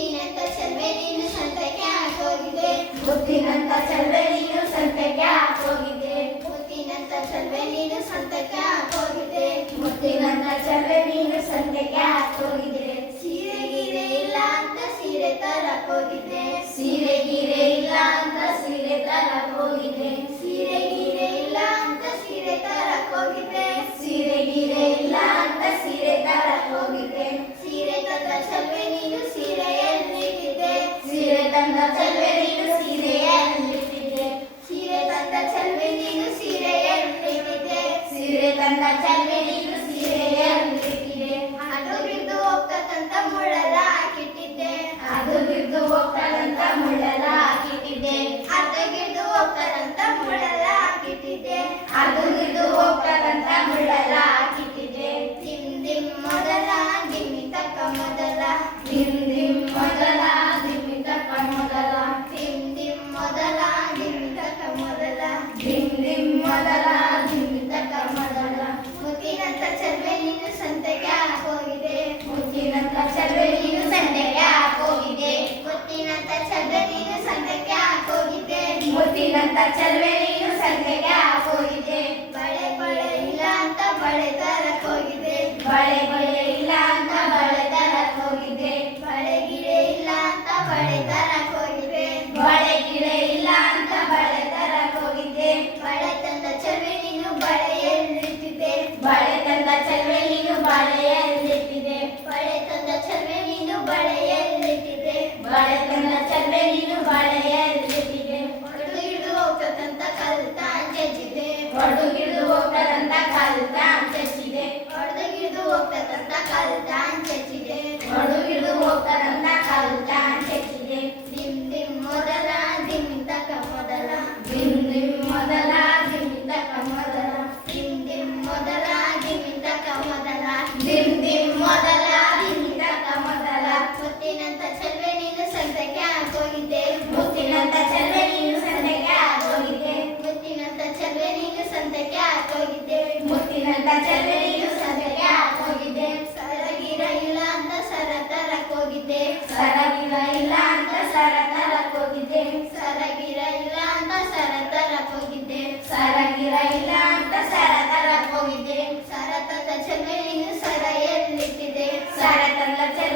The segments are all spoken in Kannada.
ಮುತ್ತಿನಂತ ಚೆಲ್ವೆ ನೀನು ಸಂತಕ್ಕೆ ಹೋಗಿದೆ ಮುತ್ತಿನಂತ ಚಲ್ವೆ ನೀನು ಸಂತೆಗೆ ಹೋಗಿದೆ ಮುತ್ತಿನಂತ ಚೆಲ್ವೆ ನೀನು ಸಂತಕ್ಕೆ ಹೋಗಿದೆ ಮುತ್ತಿನಂತ ಚಲ್ವೆ ನೀನು ಸಂತೆಗೆ ಹೋಗಿದೆ ಸೀರೆ ಗೀರೆ ಇಲ್ಲ ಅಂತ ಸೀರೆ ತರಕ್ ಹೋಗಿದೆ ಸೀರೆ ಗಿರೆ ಇಲ್ಲ ಅಂತ ಸೀರೆ ತರ ಹೋಗಿದೆ ಸೀರೆ ಗಿರೆ ಇಲ್ಲ ಅಂತ ಸೀರೆ ತರಕ್ ಹೋಗಿದೆ ಸೀರೆ ಗಿರೆ ಇಲ್ಲ ಅಂತ ಸೀರೆ ತರ ಹೋಗಿದೆ ಸೀರೆ ತಂದ ಚಲ್ವೆ ನೀನು ಸೀರೆ ಎಲ್ಲಿಟ್ಟಿದೆ ಸೀರೆ ತಂದ ಚಲ್ವೆ ನೀನು ಸೀರೆಯಲ್ಲಿಟ್ಟಿದೆ ಸೀರೆ ತಂದ ಚಲ್ವೆ ನೀನು ಸೀರೆ ಎಲ್ಲಿಟ್ಟಿದೆ ಸೀರೆ ತಂದ ಚಲ್ವೆ ನೀನು ಸೀರೆಯಲ್ಲಿಟ್ಟಿದೆ ಅದು ಬಿದ್ದು ಹೋಗ್ತಕ್ಕಂತ ಮುಳ್ಳಲ ಮುತ್ತಿನಂತ ಚಲ್ವೆ ನೀನು ಸಂತೆಗೆ ಹೋಗಿದೆ ಬಳೆ ಬಳೆ ಇಲ್ಲ ಅಂತ ಬಳೆ ತರಕ್ ಹೋಗಿದೆ ಬಳೆ ಗಿಳೆ ಇಲ್ಲ ಅಂತ ಬಳೆ ತರಕ್ ಹೋಗಿದೆ ಬಳೆ ಗಿಡ ಇಲ್ಲ ಅಂತ ಬಳೆ ತರಕ್ ಹೋಗಿದೆ ಬಳೆ ತಂದ ಚಲ್ವೆ ನೀನು ಬಳೆಯಲ್ಲಿಟ್ಟಿದೆ ಬಳೆ ತಂದ ಚಲ್ವೆ ನೀನು ಬಳೆಯಲ್ಲಿಟ್ಟಿದೆ ಬಳೆ ತಂದ ಚಲ್ವೆ ನೀನು ಬಳೆಯಲ್ಲಿಟ್ಟಿದೆ ಬಳೆ ತಂದ ಚಲ್ವೆ ನೀನು ಬಳೆಯಲ್ಲಿಟ್ಟಿದೆ ಹೊರಡು ಹಿಡಿದು ಹೋಗ್ತಕ್ಕಂತ ಕಲ್ತ ಜಜ್ಜಿದೆ ಹೊರಡು ಗಿಡದು ಹೋಗ್ತಾರಂತ ಕಲ್ತ ಚಚ್ಚಿದೆ ಹೊಡೆದು ಹಿಡಿದು ಹೋಗ್ತಕ್ಕಂತ ಕಲ್ತ ಜಜ್ಜಿದೆ ಹೊರಡು ಗಿಡದು ಹೋಗ್ತಾರಂತ ಕಲ್ತ ಚಚ್ಚಿದೆ ದಿಮ್ ದಿಮ್ ಮೊದಲ ದಿಮ್ಮಿತಕ ಮೊದಲ ದಿಮ್ ದಿಮ್ ಮೊದಲ ದಿಮಿತ ಮೊದಲ ದಿಮ್ ದಿಮ್ ಮೊದಲ ದಿಮ್ಮಿತಕ ಮೊದಲ ದಿಮ್ ದಿಮ್ ಮೊದಲ ದಿಮಿತ ಮೊದಲ ಮುತ್ತಿನಂತ ಚಲ್ವೆ ನೀನು ಸಂತೆಗೆ ಹೋಗಿದ್ದೆ ಮುತ್ತಿನಂತ ಚಲ್ವೆ ನೀನು ಸಂತೆಗೆ ಹೋಗಿದೆ ಮುತ್ತಿನಂತ ಚಲ್ವೆ ನೀನು ಸಂತೆಗೆ ಹೋಗಿದ್ದೆ ಮುತ್ತಿನಂತ ಚಲ್ವೆ ನೀನು ಸಂತೆಗೆ ಹೋಗಿದೆ ಸರಗಿರ ಇಲ್ಲ ಅಂತ ಸರ ತರಕ್ ಹೋಗಿದ್ದೆ ಸರಗಿರ ಇಲ್ಲ ಅಂತ ಸರ ತರಕ್ ಹೋಗಿದೆ ಸರಗಿರ ಇಲ್ಲ ಅಂತ ಸರ ತರಕ್ ಹೋಗಿದ್ದೆ. ಸರಗಿರ ಇಲ್ಲ ಅಂತ ತಂದ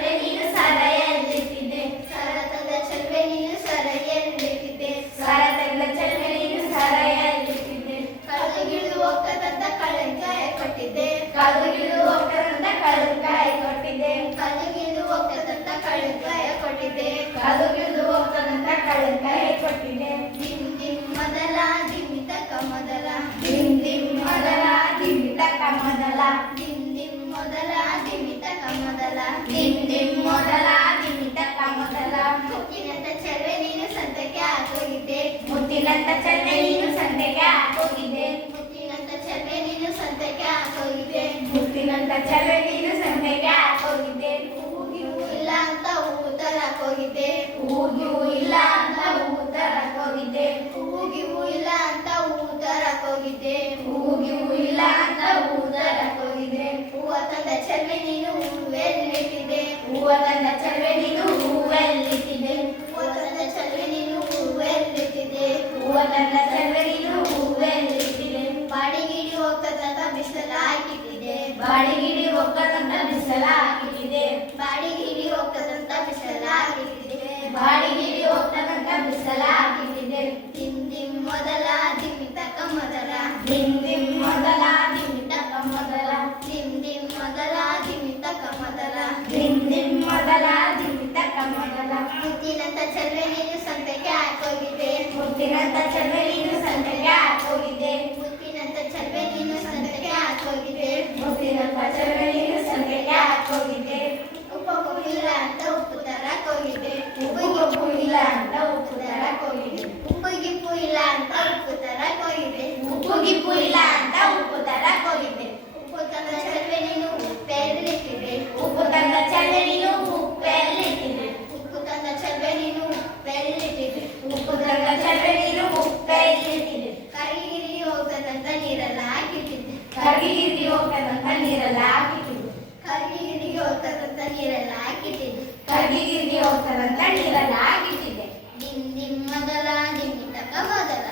ಮುತ್ತಿನಂತ ನೀನು ಸಂತೆಗೆ ಹೋಗಿದೆ ಮುತ್ತಿನಂತ ಚರ್ಮೆ ನೀನು ಸಂತಕ್ಕೆ ಹಾಕೋಗಿದ್ದೆ. ಮುತ್ತಿನಂತ ನೀನು ಸಂತೆಗೆ ಹೂಗಿವು ಇಲ್ಲ ಅಂತ ಹೂ ತರಕ್ ಹೋಗಿದ್ದೆ ಹೂಗಿವು ಇಲ್ಲ ಅಂತ ಹೂ ಹೋಗಿದೆ ಹೂಗಿವು ಇಲ್ಲ ಅಂತ ಹೂ ಹೂಗಿವು ಇಲ್ಲ ಅಂತ ಹೂ ಹೋಗಿದೆ ಹೂವ ತಂದ ನೀನು ಹೂವ ತಂದ ನೀನು ಹೂವಲ್ಲಿಟ್ಟಿದೆ ಹೂವ ತಂದ ಚಲ್ವೆ ನೀನು ಹೂವೆಲ್ಲಿಟ್ಟಿದೆ ಹೂವ ತಂದ ಹೂವೆ ಹೂವಲ್ಲಿಟ್ಟಿದೆ. ಬಾಡಿಗಿಡಿ ಹೋಗ್ತದಂತ ಬಿಸಿಲ ಹಾಕಿಟ್ಟಿದೆ ಬಾಡಿಗಿಡಿ ಹೋಗ್ತದಂತ ಬಿಸಿಲ ಹಾಕಿಟ್ಟಿದೆ ಬಾಡಿಗಿಡಿ ಹೋಗ್ತದಂತ ಬಿಸಿಲ ಹಾಕಿಟ್ಟಿದೆ ಬಾಡಿಗಿಡಿ ಹೋಗ್ತದಂತ ಬಿಸಿಲ ಹಾಕಿಟ್ಟಿದೆ ದಿಮ್ ದಿಮ್ ಮೊದಲ ದಿಮ್ಮಿತಕ ಮೊದಲ. ದಿಮ್ ದಿಮ್ ಮೊದಲ ದಿಮಿತಕ ಮೊದಲ. ದಿಮ್ ದಿಮ್ ಮೊದಲ ದಿಮ್ಮಿತಕ ಮೊದಲ. ದಿಮ್ ದಿಮ್ ಮೊದಲ ದಿಮಿತಕ ಮೊದಲ. ಮುತ್ತಿನಂತ ಚಲ್ವೆ ನೀನು ಸಂತೆಗೆ ಹಾಕೋಗಿದೆ ಮುತ್ತಿನಂತ ಚಲ್ವೆ ನೀರೆಲ್ಲ ಹಾಕಿಟ್ಟಿದ್ದು ಕರ್ಗಿ ಹಿರಿಗೆ ಹೋಗ್ತದಂತ ನೀರೆಲ್ಲ ಹಾಕಿಟ್ಟಿದ್ದು ಕರ್ಗಿ ಹಿರಿಗೆ ಹೋಗ್ತದಂತ ನೀರೆಲ್ಲ ಹಾಕಿಟ್ಟಿದ್ದೆ ದಿಮ್ ದಿಮ್ಮದಲ ದಿಮ್ಮಿ ತಕ ಹೋದಲ